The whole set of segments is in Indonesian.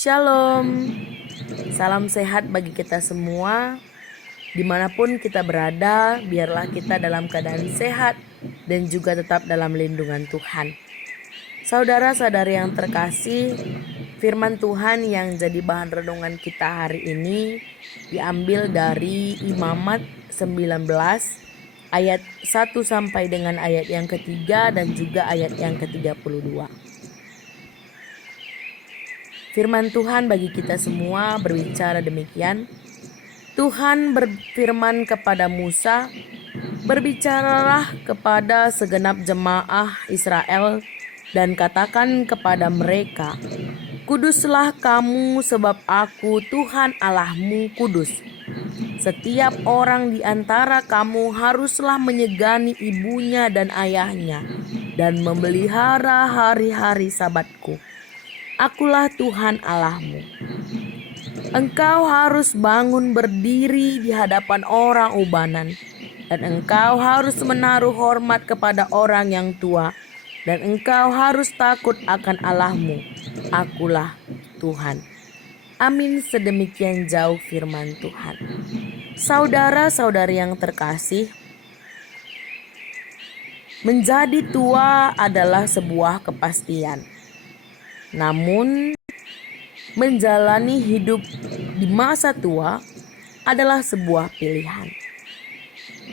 Shalom, salam sehat bagi kita semua. Dimanapun kita berada, biarlah kita dalam keadaan sehat dan juga tetap dalam lindungan Tuhan. Saudara-saudari yang terkasih, firman Tuhan yang jadi bahan renungan kita hari ini diambil dari Imamat 19 ayat 1 sampai dengan ayat yang ketiga dan juga ayat yang ke-32. Firman Tuhan bagi kita semua berbicara demikian. Tuhan berfirman kepada Musa, "Berbicaralah kepada segenap jemaah Israel dan katakan kepada mereka, Kuduslah kamu sebab aku Tuhan Allahmu kudus. Setiap orang di antara kamu haruslah menyegani ibunya dan ayahnya dan memelihara hari-hari Sabatku. Akulah Tuhan Allahmu. Engkau harus bangun berdiri di hadapan orang ubanan, dan engkau harus menaruh hormat kepada orang yang tua, dan engkau harus takut akan Allahmu. Akulah Tuhan." Amin. Sedemikian jauh firman Tuhan. Saudara-saudari yang terkasih, menjadi tua adalah sebuah kepastian. Namun, menjalani hidup di masa tua adalah sebuah pilihan.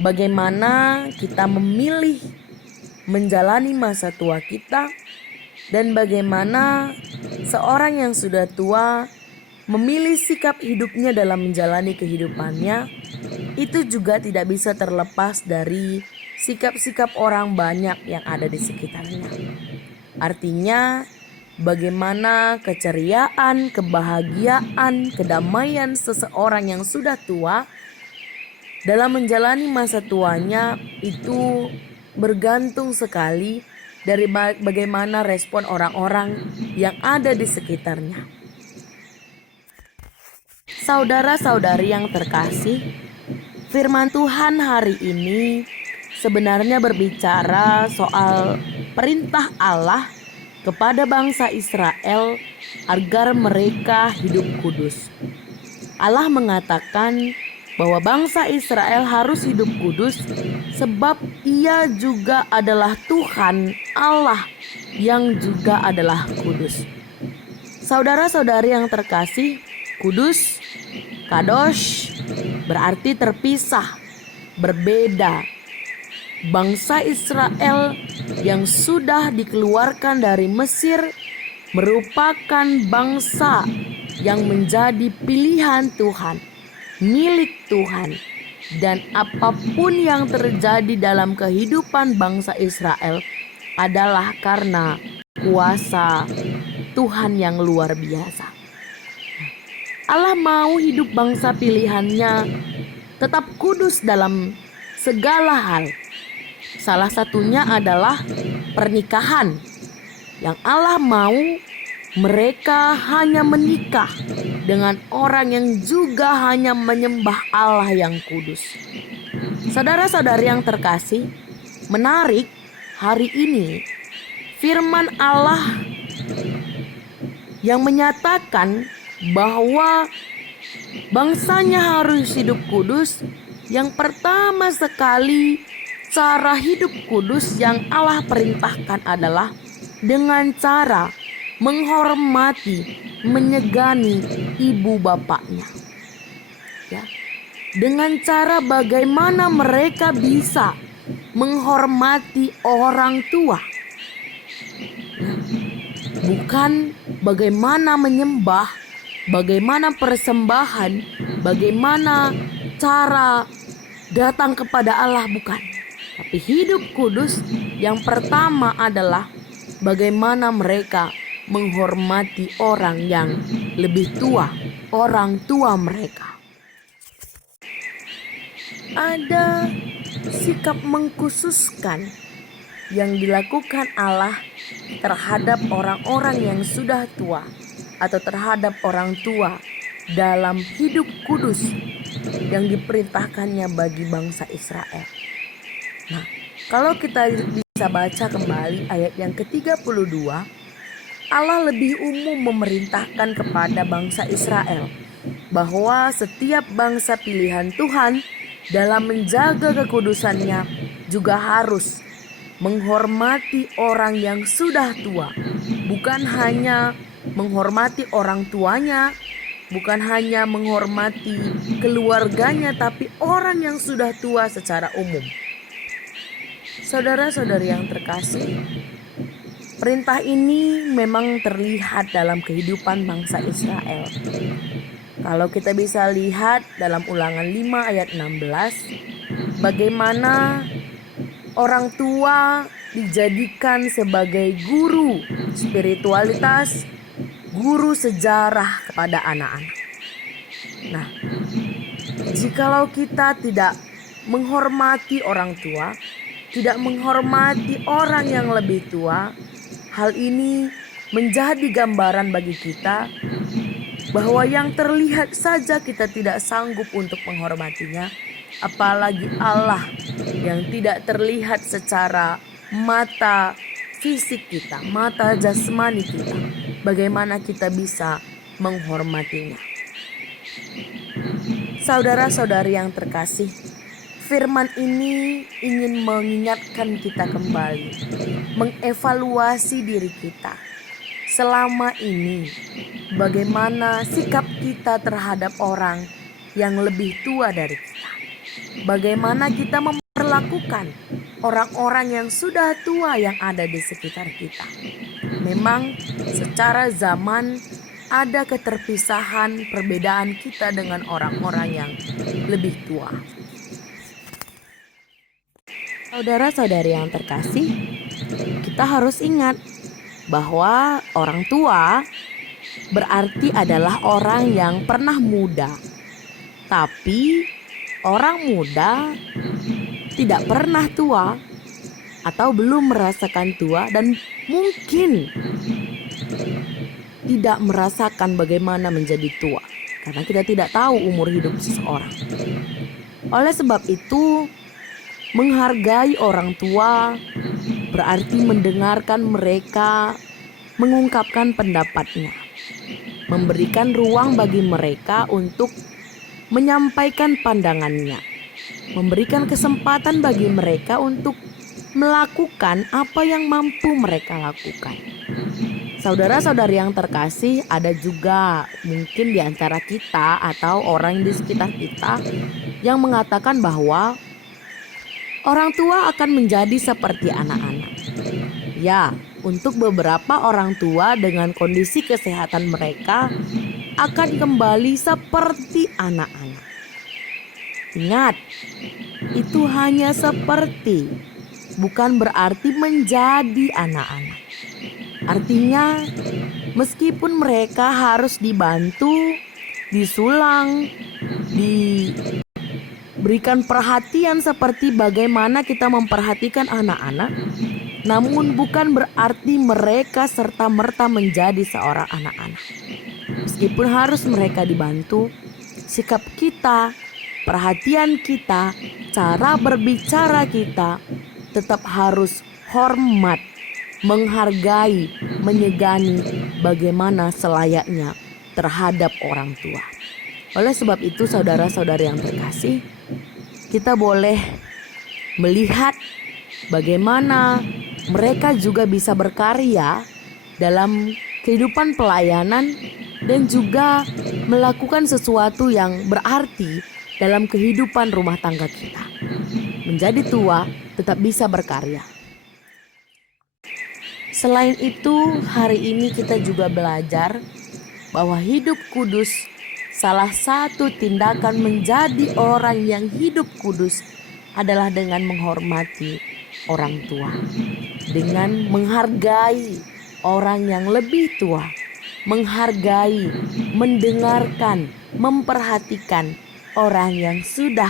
Bagaimana kita memilih menjalani masa tua kita, dan bagaimana seorang yang sudah tua memilih sikap hidupnya dalam menjalani kehidupannya, itu juga tidak bisa terlepas dari sikap-sikap orang banyak yang ada di sekitarnya. Artinya, bagaimana keceriaan, kebahagiaan, kedamaian seseorang yang sudah tua dalam menjalani masa tuanya itu bergantung sekali dari bagaimana respon orang-orang yang ada di sekitarnya. Saudara-saudari yang terkasih, firman Tuhan hari ini sebenarnya berbicara soal perintah Allah kepada bangsa Israel agar mereka hidup kudus. Allah mengatakan bahwa bangsa Israel harus hidup kudus sebab Ia juga adalah Tuhan Allah yang juga adalah kudus. Saudara-saudari yang terkasih, kudus, kadosh, berarti terpisah, berbeda. Bangsa Israel yang sudah dikeluarkan dari Mesir merupakan bangsa yang menjadi pilihan Tuhan, milik Tuhan, dan apapun yang terjadi dalam kehidupan bangsa Israel adalah karena kuasa Tuhan yang luar biasa. Allah mau hidup bangsa pilihannya tetap kudus dalam segala hal. Salah satunya adalah pernikahan, yang Allah mau mereka hanya menikah dengan orang yang juga hanya menyembah Allah yang kudus. Saudara-saudari yang terkasih, menarik hari ini firman Allah yang menyatakan bahwa bangsanya harus hidup kudus. Yang pertama sekali, cara hidup kudus yang Allah perintahkan adalah dengan cara menghormati, menyegani ibu bapaknya. Ya. Dengan cara bagaimana mereka bisa menghormati orang tua. Ya. Bukan bagaimana menyembah, bagaimana persembahan, bagaimana cara datang kepada Allah, bukan. Tapi hidup kudus yang pertama adalah bagaimana mereka menghormati orang yang lebih tua, orang tua mereka. Ada sikap mengkhususkan yang dilakukan Allah terhadap orang-orang yang sudah tua atau terhadap orang tua dalam hidup kudus yang diperintahkannya bagi bangsa Israel. Nah, kalau kita bisa baca kembali ayat yang ke-32, Allah lebih umum memerintahkan kepada bangsa Israel bahwa setiap bangsa pilihan Tuhan dalam menjaga kekudusannya juga harus menghormati orang yang sudah tua. Bukan hanya menghormati orang tuanya, bukan hanya menghormati keluarganya, tapi orang yang sudah tua secara umum. Saudara-saudari yang terkasih, perintah ini memang terlihat dalam kehidupan bangsa Israel. Kalau kita bisa lihat dalam Ulangan 5 ayat 16, bagaimana orang tua dijadikan sebagai guru spiritualitas, guru sejarah kepada anak-anak. Nah, jikalau kita tidak menghormati orang tua, tidak menghormati orang yang lebih tua, hal ini menjadi gambaran bagi kita bahwa yang terlihat saja kita tidak sanggup untuk menghormatinya, apalagi Allah yang tidak terlihat secara mata fisik kita, mata jasmani kita. Bagaimana kita bisa menghormatinya? Saudara-saudari yang terkasih, firman ini ingin mengingatkan kita kembali, mengevaluasi diri kita. Selama ini, bagaimana sikap kita terhadap orang yang lebih tua dari kita? Bagaimana kita memperlakukan orang-orang yang sudah tua yang ada di sekitar kita? Memang secara zaman ada keterpisahan perbedaan kita dengan orang-orang yang lebih tua. Saudara-saudari yang terkasih, kita harus ingat bahwa orang tua berarti adalah orang yang pernah muda. Tapi orang muda tidak pernah tua atau belum merasakan tua dan mungkin tidak merasakan bagaimana menjadi tua karena kita tidak tahu umur hidup seseorang. Oleh sebab itu, menghargai orang tua berarti mendengarkan mereka mengungkapkan pendapatnya, memberikan ruang bagi mereka untuk menyampaikan pandangannya, memberikan kesempatan bagi mereka untuk melakukan apa yang mampu mereka lakukan. Saudara-saudari yang terkasih, ada juga mungkin di antara kita atau orang di sekitar kita yang mengatakan bahwa orang tua akan menjadi seperti anak-anak. Ya, untuk beberapa orang tua dengan kondisi kesehatan mereka akan kembali seperti anak-anak. Ingat, itu hanya seperti, bukan berarti menjadi anak-anak. Artinya, meskipun mereka harus dibantu, disulang, diberikan perhatian seperti bagaimana kita memperhatikan anak-anak, namun bukan berarti mereka serta-merta menjadi seorang anak-anak. Meskipun harus mereka dibantu, sikap kita, perhatian kita, cara berbicara kita tetap harus hormat, menghargai, menyegani bagaimana selayaknya terhadap orang tua. Oleh sebab itu, saudara-saudari yang terkasih, kita boleh melihat bagaimana mereka juga bisa berkarya dalam kehidupan pelayanan dan juga melakukan sesuatu yang berarti dalam kehidupan rumah tangga kita. Menjadi tua tetap bisa berkarya. Selain itu, hari ini kita juga belajar bahwa hidup kudus, salah satu tindakan menjadi orang yang hidup kudus adalah dengan menghormati orang tua, dengan menghargai orang yang lebih tua, menghargai, mendengarkan, memperhatikan orang yang sudah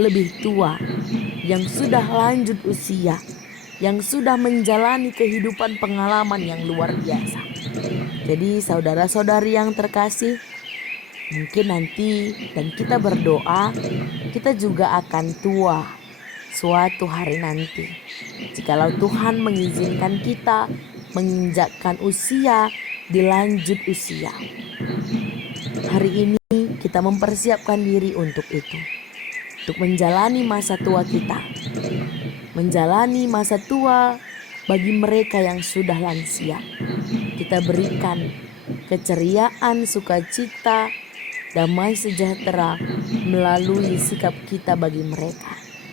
lebih tua, yang sudah lanjut usia, yang sudah menjalani kehidupan pengalaman yang luar biasa. Jadi saudara-saudari yang terkasih, mungkin nanti dan kita berdoa, kita juga akan tua suatu hari nanti. Jikalau Tuhan mengizinkan kita menginjakkan usia di lanjut usia. Hari ini kita mempersiapkan diri untuk itu, untuk menjalani masa tua kita, menjalani masa tua bagi mereka yang sudah lansia. Kita berikan keceriaan, sukacita, damai sejahtera melalui sikap kita bagi mereka.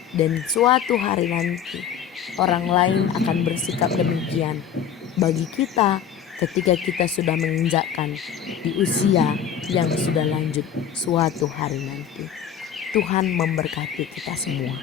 Dan suatu hari nanti orang lain akan bersikap demikian bagi kita ketika kita sudah menginjakkan di usia yang sudah lanjut suatu hari nanti. Tuhan memberkati kita semua.